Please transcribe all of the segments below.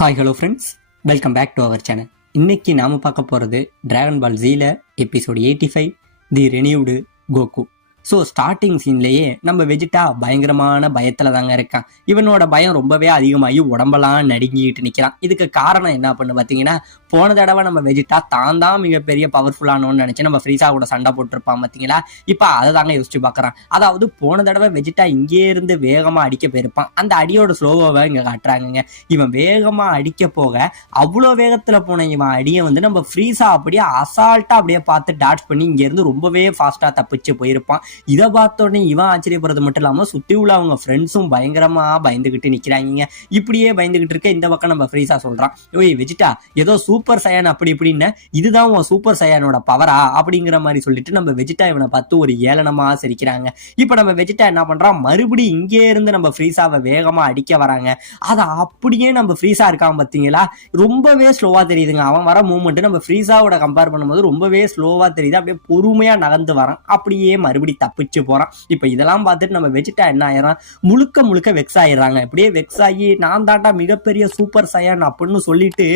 Hi hello friends, welcome back to our channel. இன்னைக்கு நாம பார்க்க போகிறது டிராகன் பால் ஜீல episode 85 the renewed Goku. So starting சீன்லேயே நம்ம வெஜிட்டா பயங்கரமான பயத்தில் தாங்க இருக்கான். இவனோட பயம் ரொம்பவே அதிகமாகி உடம்பெல்லாம் நடுங்கிட்டு நிற்கிறான். இதுக்கு காரணம் என்ன பண்ணு பார்த்தீங்கன்னா, போன தடவை நம்ம வெஜிட்டா தான் மிகப்பெரிய பவர்ஃபுல்லானோன்னு நினச்சி நம்ம ஃப்ரீஸா கூட சண்டை போட்டிருப்பான் பார்த்தீங்களா. இப்போ அதை தாங்க யோசிச்சு பார்க்குறான். அதாவது போன தடவை வெஜிட்டா இங்கே இருந்து வேகமாக அடிக்க போயிருப்பான். அந்த அடியோட ஸ்லோவாக இங்கே காட்டுறாங்க. இவன் வேகமாக அடிக்க போக அவ்வளோ வேகத்தில் போன இவன் அடியை வந்து நம்ம ஃப்ரீஸா அப்படியே அசால்ட்டாக அப்படியே பார்த்து டாட்ச் பண்ணி இங்கேருந்து ரொம்பவே ஃபாஸ்ட்டாக தப்பிச்சு போயிருப்பான். இதை பார்த்த உடனே இவன் ஆச்சரியப்படுறது மட்டும் இல்லாமல் சுற்றி உள்ள அவங்க ஃப்ரெண்ட்ஸும் பயங்கரமா பயந்துகிட்டு நிற்கிறாங்க. இப்படியே பயந்துகிட்டு இருக்க இந்த பக்கம் நம்ம ஃப்ரீஸா சொல்றான், ஓய் வெஜிட்டா ஏதோ சூப்பர் சயான் அப்படி இப்படின்னு, இதுதான் உன் சூப்பர் சயானோட பவரா அப்படிங்கிற மாதிரி சொல்லிட்டு நம்ம வெஜிட்டா இவனை பார்த்து ஒரு ஏளனமா சிரிக்கிறாங்க. இப்போ நம்ம வெஜிட்டா என்ன பண்றான், மறுபடியும் இங்கே இருந்து நம்ம ஃப்ரீஸாவை வேகமா அடிக்க வராங்க. அதை அப்படியே நம்ம ஃப்ரீஸா இருக்கான் பார்த்தீங்களா, ரொம்பவே ஸ்லோவா தெரியுதுங்க. அவன் வர மூவ்மெண்ட் நம்ம ஃப்ரீஸாவோட கம்பேர் பண்ணும்போது ரொம்பவே ஸ்லோவா தெரியுது. அப்படியே பொறுமையா நகர்ந்து வரான். அப்படியே மறுபடி தப்பிச்சு போறான். இப்ப இதெல்லாம் பார்த்துட்டு நம்ம வெஜிட்டா என்ன ஆயிரம், முழுக்க வெக்ஸ் ஆயிடுறாங்க. இப்படியே வெக்ஸ் ஆகி நான் தாண்டா மிகப்பெரிய சூப்பர் சயான் அப்படின்னு சொல்லிட்டு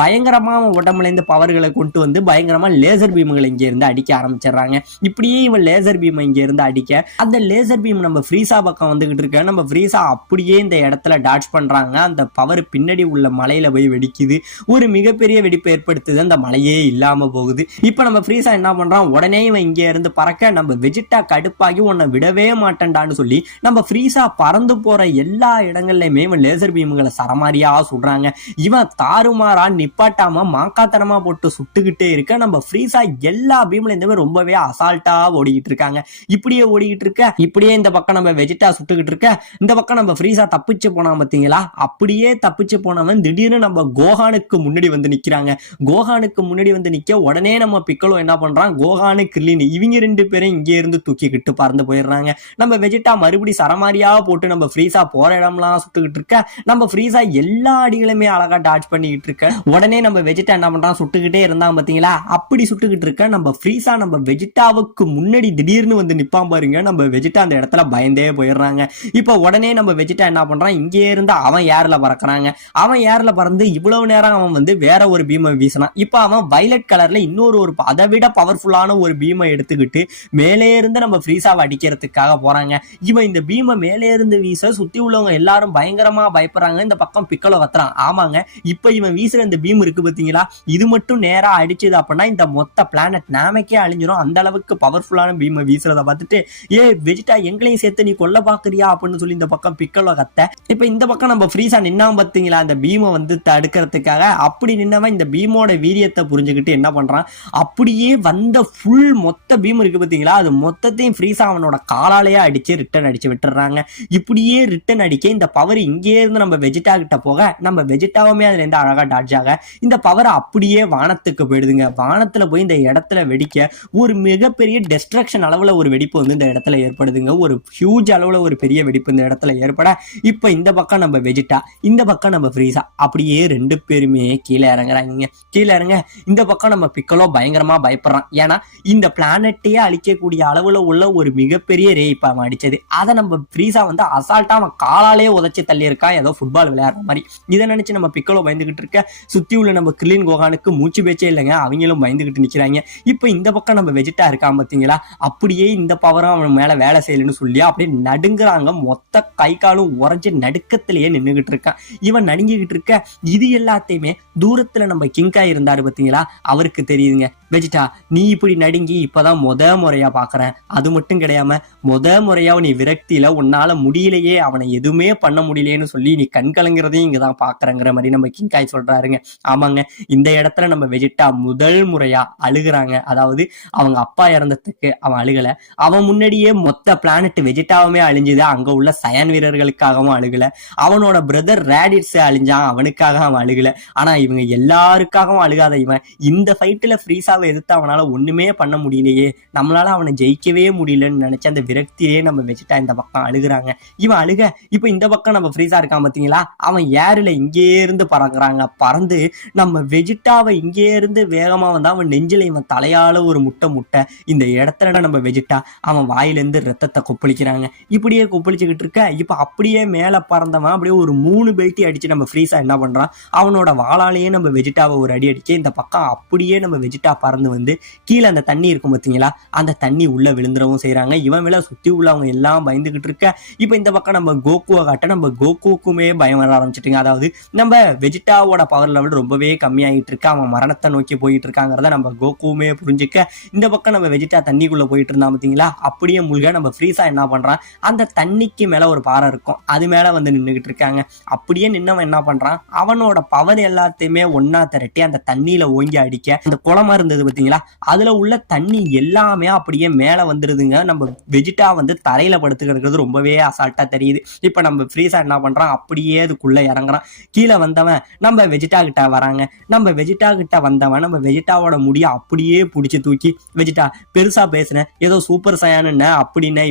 பயங்கரமா உடம்புல இருந்து பவர்களை கொண்டு வந்து பயங்கரமா லேசர் பீம்களை இங்க இருந்து அடிக்க ஆரம்பிச்சிடுறாங்க. இப்படியே இவன் லேசர் பீம் இங்க இருந்து அடிக்க அந்த லேசர் பீம் நம்ம ஃப்ரீஸா பக்கம் வந்துகிட்டு இருக்க. நம்ம ஃப்ரீஸா அப்படியே இந்த இடத்துல டாட்ச் பண்றாங்க. அந்த பவர் பின்னாடி உள்ள மலையில போய் வெடிக்குது. ஒரு மிகப்பெரிய வெடிப்பு ஏற்படுத்துது. அந்த மலையே இல்லாம போகுது. இப்ப நம்ம ஃப்ரீஸா என்ன பண்றான், உடனே இவன் இங்க இருந்து பறக்க நம்ம வெஜிட்டா கடுப்பாகி உன்னை விடவே மாட்டேன்டான்னு சொல்லி நம்ம ஃப்ரீஸா பறந்து போற எல்லா இடங்கள்லயுமே இவன் லேசர் பீமுகளை சரமாரியா சுடுறாங்க. இவன் தாறுமாறா நிப்பாட்டாம மாக்காத்தனமா போட்டு சுட்டுக்கிட்டே இருக்க. நம்ம ஃப்ரீஸா எல்லா பீம்ல இருந்துமே ரொம்பவே அசால்ட்டா ஓடிக்கிட்டு இருக்காங்க. இப்படியே ஓடிக்கிட்டு இருக்க, இப்படியே இந்த பக்கம் நம்ம வெஜிட்டா சுட்டுக்கிட்டு இருக்க, இந்த பக்கம் நம்ம ஃப்ரீஸா தப்பிச்சு போனா பாத்தீங்களா. அப்படியே தப்பிச்சு போனவன் திடீர்னு நம்ம கோஹானுக்கு முன்னாடி வந்து நிக்கிறாங்க. கோஹானுக்கு முன்னாடி வந்து நிக்க உடனே நம்ம பிக்கலோ என்ன பண்றான், கோஹானு கிர்லின் இவங்க ரெண்டு பேரும் இங்கே இருந்து தூக்கிக்கிட்டு பறந்து போயிடுறாங்க. நம்ம வெஜிட்டா மறுபடி சரமாரியா போட்டு நம்ம ஃப்ரீஸா போற இடம்லாம் சுட்டுக்கிட்டு இருக்க. நம்ம ஃப்ரீஸா எல்லா அடிகளுமே அழகா டாட்ச் பண்ணிக்கிட்டு இருக்க. உடனே நம்ம வெஜிட்டா என்ன பண்றான், சுட்டுக்கிட்டே இருந்தான் பாத்தீங்களா. அப்படி சுட்டுக்கிட்டு இருக்க நம்ம ஃப்ரீஸா நம்ம வெஜிட்டாவுக்கு முன்னாடி திடீர்னு வந்து நிப்பான் பாருங்க. நம்ம வெஜிட்டா அந்த இடத்துல பயந்தே போயிடுறாங்க. இப்ப உடனே நம்ம வெஜிட்டா என்ன பண்றான், இங்கே இருந்து அவன் ஏர்ல பறக்குறாங்க. அவன் ஏர்ல பறந்து இவ்வளவு நேரம் அவன் வந்து வேற ஒரு பீமை வீசினான். இப்ப அவன் வயலட் கலர்ல இன்னொரு அதை விட பவர்ஃபுல்லான ஒரு பீமை எடுத்துக்கிட்டு மேலே இருந்து நம்ம ஃப்ரீஸாவை அடிக்கிறதுக்காக போறாங்க. இவன் இந்த பீமை மேலே இருந்து வீச சுத்தி உள்ளவங்க எல்லாரும் பயங்கரமா பயப்படுறாங்க. இந்த பக்கம் பிக்கலோ கத்துறான். ஆமாங்க, இப்ப இவன் வீசுற இந்த பீம் இருக்கு பாத்தீங்களா, இது மட்டும் நேரா அடிச்சது அப்படின்னா இந்த மொத்த பிளானட் நாமக்கே அழிஞ்சிரும். அந்த அளவுக்கு பவர்ஃபுல்லான பீமை வீசுறத பார்த்துட்டு, ஏ வெஜிட்டா எங்களையும் சேர்த்து நீ கொல்ல பாக்குறியா அப்படின்னு சொல்லி இந்த பக்கம் பிக்கலோ கத்த. இப்ப இந்த பக்கம் நம்ம ஃப்ரீஸா நின்னாம பாத்தீங்களா, அந்த பீமை வந்து தடுக்கிறதுக்காக. அப்படி நின்னவன் இந்த பீமோட வீரியத்தை புரிஞ்சுக்கிட்டு என்ன பண்றான், அப்படியே வந்த ஃபுல் மொத்த பீம் இருக்கு பாத்தீங்களா, அது மொத்தத்தையும் ஃப்ரீஸா அவனோட காலாலேயே அடிச்சு ரிட்டன் அடிச்சு விட்டுறாங்க. இப்படியே ரிட்டன் அடிக்க இந்த பவர் இங்கே இருந்து நம்ம வெஜிட்டா கிட்ட போக நம்ம வெஜிட்டாவுமே அதுல இருந்து அழகா டாட்ஜ் ஆக இந்த பவர் அப்படியே வானத்துக்கு போயிடுதுங்க. வானத்துல போய் இந்த இடத்துல வெடிக்க ஒரு மிகப்பெரிய டெஸ்ட்ரக்ஷன் அளவுல ஒரு வெடிப்பு வந்து இந்த இடத்துல ஏற்படுதுங்க. ஒரு ஹியூஜ் அளவுல ஒரு பெரிய வெடிப்பு இந்த இடத்துல ஏற்பட இப்ப இந்த பக்கம் நம்ம வெஜிட்டா, இந்த பக்கம் நம்ம ஃப்ரீஸா அப்படியே ரெண்டு பேருமே கீழே இறங்குறாங்க. கீழே இறங்க இந்த பக்கம் நம்ம பிக்கலோ பயங்கரமா பயப்படுறான். ஏன்னா இந்த பிளானட்டையே அழிக்கக்கூடிய அளவுல உள்ள ஒரு மிகப்பெரிய ரே இப்ப அவன் அடிச்சது. அதை நம்ம ஃப்ரீஸா வந்து அசால்ட்டா அவன் காலாலே உதச்சி தள்ளி இருக்கான், ஏதோ ஃபுட்பால் விளையாடுற மாதிரி. இதை நினைச்சு நம்ம பிக்கலோ பயந்துகிட்டு இருக்க. சுத்தி உள்ள நம்ம கிர்லின் கோஹானுக்கு மூச்சு பேச்சே இல்லைங்க, அவங்களும் பயந்துகிட்டு நிக்கிறாங்க. இப்ப இந்த பக்கம் நம்ம வெஜிட்டா இருக்கான் பாத்தீங்களா, அப்படியே இந்த பவரும் அவன் மேல வேலை செய்யலன்னு சொல்லி அப்படியே நடுங்குறாங்க. மொத்த கை காலும் உறைஞ்சு நடுக்கத்திலேயே நின்றுகிட்டு இருக்கான். இவன் நடுங்கிக்கிட்டு இருக்க. இது எல்லாத்தையுமே தூரத்துல நம்ம கிங்கா இருந்தாரு பாத்தீங்களா, அவருக்கு தெரியுதுங்க. வெஜிட்டா நீ இப்படி நடுங்கி இப்பதான் முறையா பாக்குறேன், அது மட்டும் கிடையாம முறையா நீ விரக்தியில உன்னால முடியலையே, அவனை எதுவுமே பண்ண முடியலையேன்னு சொல்லி நீ கண் கலங்குறதையும் இங்கதான் பாக்குறங்கிற மாதிரி நம்ம கிங்காய் சொல்றாருங்க. ஆமாங்க, இந்த இடத்துல நம்ம வெஜிட்டா முதல் முறையா அழுகுறாங்க. அதாவது அவங்க அப்பா இறந்ததுக்கு அவன் அழுகல, அவன் முன்னாடியே மொத்த பிளானட் வெஜிட்டாவுமே அழிஞ்சுது. அங்க உள்ள சயான் வீரர்களுக்காகவும் அழுகல, அவனோட பிரதர் ரேடிட்ஸ் அழிஞ்சான், அவனுக்காக அவன் அழுகல. ஆனா இவங்க எல்லாருக்காகவும் அழுகாத இவன் இந்த ஃபைட்ல ஃப்ரீஸாவை வெஜிட்டாவை எதிர்த்து அவனால ஒண்ணுமே பண்ண முடியலையே, நம்மளால அவனை ஜெயிக்கவே முடியலன்னு நினைச்ச அந்த விரக்தியே நம்ம வெஜிட்டா இந்த பக்கம் அழுகுறாங்க. இவன் அழுக இப்ப இந்த பக்கம் நம்ம ஃப்ரீஸா இருக்கான் பாத்தீங்களா, அவன் ஏர்ல இங்கே இருந்து பறக்குறாங்க. பறந்து நம்ம வெஜிட்டாவை இங்கே இருந்து வேகமா வந்து அவன் நெஞ்சில இவன் தலையால ஒரு முட்டை இந்த இடத்துல நம்ம வெஜிட்டா அவன் வாயிலிருந்து ரத்தத்தை கொப்பளிக்கிறாங்க. இப்படியே கொப்பளிச்சுக்கிட்டு இருக்க இப்ப அப்படியே மேல பறந்தவன் அப்படியே ஒரு 3 பெல்ட்டி அடிச்சு நம்ம ஃப்ரீஸா என்ன பண்றான், அவனோட வாளாலேயே நம்ம வெஜிட்டாவை ஒரு அடி அடிக்க இந்த பக்கம் அப்படியே நம்ம வெஜிட்டா பறந்து வந்து கீழே அந்த தண்ணி இருக்கும் பாத்தீங்களா, அந்த தண்ணி உள்ள விழுந்துடவும் செய்யறாங்க. இவன் மேல சுத்தி உள்ளவங்க எல்லாம் பயந்துகிட்டு இருக்க இப்ப இந்த பக்கம் நம்ம கோகுவை காட்ட நம்ம கோகுக்குமே பயம் வர ஆரம்பிச்சிட்டுங்க. அதாவது நம்ம வெஜிட்டாவோட பவர் லெவல் ரொம்பவே கம்மியாகிட்டு இருக்கு, அவன் மரணத்தை நோக்கி போயிட்டு இருக்காங்கிறத நம்ம கோகுவுமே புரிஞ்சுக்க இந்த பக்கம் நம்ம வெஜிட்டா தண்ணிக்குள்ள போயிட்டு இருந்தா பாத்தீங்களா, அப்படியே முழுக நம்ம ஃப்ரீஸா என்ன பண்றான், அந்த தண்ணிக்கு மேல ஒரு பாறை இருக்கும் அது மேல வந்து நின்றுகிட்டு இருக்காங்க. அப்படியே நின்னவன் என்ன பண்றான், அவனோட பவர் எல்லாத்தையுமே ஒன்னா திரட்டி அந்த தண்ணியில ஓங்கி அடிக்க அந்த குளமா இருந்தது பாத்தீங்களா, அதுல உள்ள தண்ணி எல்லாமே அப்படியே மேல வந்துருதுங்க. நம்ம வெஜிட்டா வந்து தரையில படுத்து கிடக்கிறது ரொம்பவே அசால்ட்டா தெரியுது. இப்ப நம்ம ஃப்ரீஸா என்ன பண்றான், அப்படியே அதுக்குள்ள இறங்குறான். கீழே வந்தவன் நம்ம வெஜிட்டா கிட்ட வராங்க. நம்ம வெஜிட்டா கிட்ட வந்தவன் நம்ம வெஜிட்டாவோட முடிய அப்படியே பிடிச்சி தூக்கி, வெஜிட்டா பெருசா பேசுன ஏதோ சூப்பர் சயானுன்னு அப்படின்னா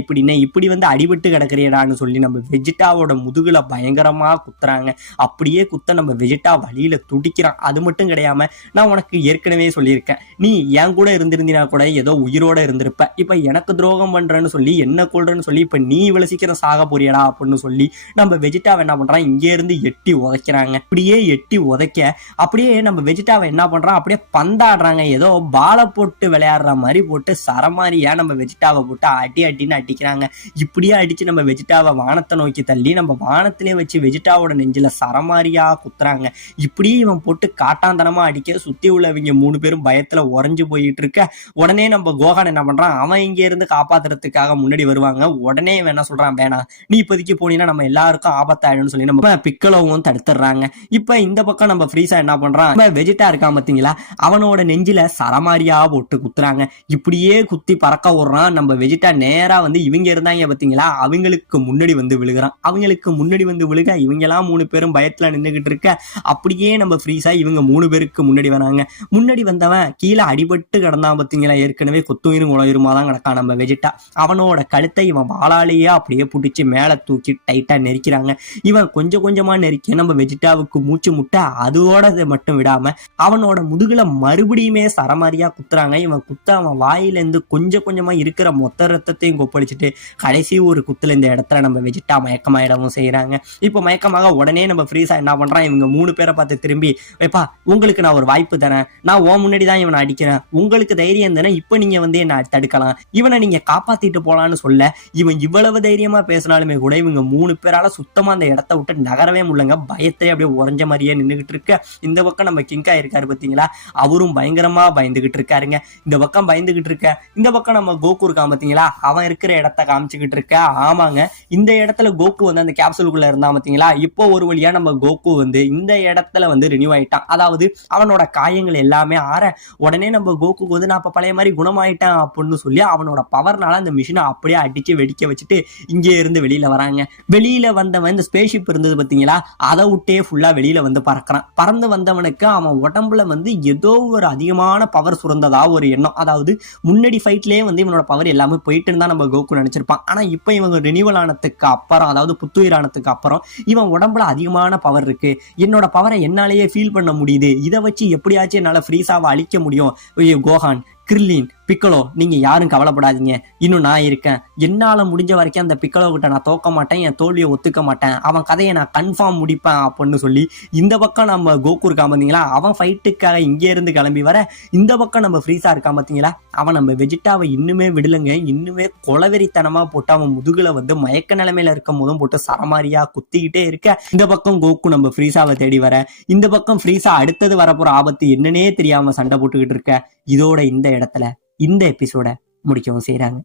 இப்படி வந்து அடிபட்டு கிடக்குறியடான்னு சொல்லி நம்ம வெஜிட்டாவோட முதுகுல பயங்கரமா குத்துறாங்க. அப்படியே குத்த நம்ம வெஜிட்டா வழியில துடிக்கிறான். அது மட்டும் கிடையாம நான் உனக்கு ஏற்கனவே சொல்லியிருக்கேன், நீ என் கூட இருந்திருந்தீனா கூட ஏதோ உயிரோட இருந்திருப்ப, இப்ப எனக்கு துரோகம் பண்றேன்னு சொல்லி என்ன கொள்றேன்னு சொல்லி இப்ப நீ இவ்வளவு சீக்கிரம் சாக போறியடா அப்படின்னு சொல்லி நம்ம வெஜிட்டாவை என்ன பண்றான், இங்கே இருந்து எட்டி உதைக்கிறாங்க. அப்படியே எட்டி உதைக்க அப்படியே நம்ம வெஜிட்டாவை என்ன பண்றான், அப்படியே பந்தாடுறாங்க. ஏதோ பாலை போட்டு விளையாடுற மாதிரி போட்டு சரமாரியா நம்ம வெஜிட்டாவை போட்டு அட்டின்னு அடிக்கிறாங்க. இப்படியே அடிச்சு நம்ம வெஜிட்டாவை வானத்தை நோக்கி தள்ளி நம்ம வானத்திலே வச்சு வெஜிட்டாவோட நெஞ்சில சரமாரியா குத்துறாங்க. இப்படியே இவன் போட்டு காட்டாந்தனமா அடிக்க சுத்தி உள்ளவங்க 3 பேரும் பயத்துல உறைஞ்சு போயிட்டு இருக்க உடனே நம்ம கோகான் என்ன பண்றான், அவன் இங்க இருந்து காப்பாத்துறதுக்காக முன்னாடி வருவாங்க. உடனே இவன் என்ன சொல்றான், வேணாம் நீ இப்போதைக்கு போனீங்கன்னா நம்ம எல்லாருக்கும் ஆபத்தாயிடும்னு சொல்லி நம்ம பிக்கலோவும் தடுத்துறாங்க. இப்ப இந்த பக்கம் நம்ம ஃப்ரீஸா என்ன பண்றான், வெஜிட்டா இருக்கான் பாத்தீங்களா, அவனோட நெஞ்சில சரமாரியா போட்டு குத்துறாங்க. இப்படியே குத்தி பறக்க விடுறான். நம்ம வெஜிட்டா நேரா வந்து இவங்க இருந்தாங்க பாத்தீங்களா, அவங்களுக்கு முன்னாடி வந்து விழுகிறான். அவங்களுக்கு முன்னாடி வந்து விழுக இவங்க எல்லாம் 3 பேரும் பயத்துல நின்றுகிட்டு இருக்க அப்படியே நம்ம ஃப்ரீஸா இவங்க 3 பேருக்கு முன்னாடி வராங்க. முன்னாடி வந்தவன் கீழே அடிபட்டு கிடந்தான் பாத்தீங்களா, ஏற்கனவே கொத்துயிரும் குளயிருமா தான் கிடக்கான் நம்ம வெஜிட்டா. அவனோட கழுத்தை இவன் வாளாலேயே அப்படியே பிடிச்சி மேல தூக்கி டைட்டா நெரிக்கிறாங்க. இவன் கொஞ்சம் கொஞ்சமா நெரிக்க நம்ம வெஜிட்டாவுக்கு மூச்சு முட்டை அதோட மட்டும் விடாம அவனோட முதுகுல மறுபடியுமே சரமாரியா குத்துறாங்க. இவன் குத்த அவன் வாயில இருந்து கொஞ்சம் கொஞ்சமா இருக்கிற மொத்த ரத்தத்தையும் கொப்பளிச்சுட்டு கடைசி ஒரு குத்துல இந்த இடத்துல நம்ம வெஜிட்டா மயக்கமாயிடவும் செய்யறாங்க. இப்ப மயக்கமாக உடனே நம்ம ஃப்ரீஸா என்ன பண்றான், இவங்க 3 பேரை பார்த்து திரும்பி, வைப்பா உங்களுக்கு நான் ஒரு வாய்ப்பு தரேன், நான் உன் முன்னாடி தான் இவனை அடிக்கிறேன், உங்களுக்கு தைரியம் தானே இப்ப நீங்க வந்து என்ன தடுக்கலாம், இவனை நீங்க காப்பாத்திட்டு போலான்னு சொல்ல இவன் இவ்வளவு தைரியமா பேசினாலுமே கூட இவங்க 3 பேரால சுத்தமா அந்த இடத்த விட்டு நகரவே முடியலங்க. பயத்திலே அப்படியே உறைஞ்ச மாதிரியே நின்றுகிட்டு இருக்க இந்த பக்கம் நம்ம கிங்கா இருக்காரு பாத்தீங்களா, அவரும் பயங்கரமா பயந்துகிட்டு இருக்காருங்க. இந்த பக்கம் பயந்துகிட்டு இருக்க இந்த பக்கம் நம்ம கோகு இருக்கான் பாத்தீங்களா, அவன் இருக்கிற இடத்த காமிச்சுக்கிட்டு இருக்க. ஆமாங்க, இந்த இடத்துல கோகு வந்து அந்த கேப்சூலுக்குள்ள இருந்தா பாத்தீங்களா, இப்போ ஒரு வழியா நம்ம கோகு வந்து இந்த இடத்துல வந்து ரினியூ ஆயிட்டான். அதாவது அவனோட காயங்கள் எல்லாமே ஆற உடனே நம்ம கோகு வந்து நான் இப்ப பழைய மாதிரி குணமாயிட்டான் அப்படின்னு சொல்லி அவனோட பவர்னால அந்த மிஷினை அப்படியே அடிச்சு வெடிக்க வச்சுட்டு இங்கே இருந்து வெளியில வராங்க. வெளியில வந்தவன் இந்த ஸ்பேஸ்ஷிப் இருந்தது பாத்தீங்களா, அதை விட்டே ஃபுல்லா வெளியில வந்து பறக்கிறான். பறந்து வந்தவனுக்கு அவன் உடம்புல வந்து ஏதோ ஒரு அதிகமான பவர் சுரந்ததா ஒரு எண்ணம். அதாவது முன்னாடி ஃபைட்லயே வந்து இவனோட பவர் எல்லாமே போயிட்டு இருந்தா நம்ம கோகு நினைச்சிருப்பான். ஆனா இப்ப இவங்க ரினியூவல் ஆனதுக்கு அப்புறம், அதாவது புத்துயிர் ஆனதுக்கு அப்புறம் இவன் உடம்புல அதிகமான பவர் இருக்கு, என்னோட பவரை என்னாலேயே ஃபீல் பண்ண முடியுது, இதை வச்சு எப்படியாச்சும் என்னால ஃப்ரீஸாவை அழிக்க முடியும், கோகான் கிர்லின் பிக்கலோ நீங்க யாரும் கவலைப்படாதீங்க, இன்னும் நான் இருக்கேன், என்னால முடிஞ்ச வரைக்கும் அந்த பிக்கலோ கிட்ட நான் தோக்க மாட்டேன், என் தோல்வியை ஒத்துக்க மாட்டேன், அவன் கதையை நான் கன்ஃபார்ம் முடிப்பேன் அப்படின்னு சொல்லி இந்த பக்கம் நம்ம கோகு இருக்கான் பாத்தீங்களா, அவன் ஃபைட்டுக்காக இங்கே இருந்து கிளம்பி வர இந்த பக்கம் நம்ம ஃப்ரீஸா இருக்கான் பாத்தீங்களா, அவன் நம்ம வெஜிட்டாவை இன்னுமே விடலுங்க, இன்னுமே கொலவெறித்தனமா போட்டு அவன் முதுகுல வந்து மயக்க நிலைமையில இருக்கும் போதும் போட்டு சரமாரியா குத்திக்கிட்டே இருக்க இந்த பக்கம் கோகு நம்ம ஃப்ரீஸாவை தேடி வர இந்த பக்கம் ஃப்ரீஸா அடுத்தது வரப்போற ஆபத்து என்னன்னே தெரியாம சண்டை போட்டுக்கிட்டு இருக்க. இதோட இந்த இடத்துல இந்த எபிசோட முடிக்கவும் செய்றாங்க.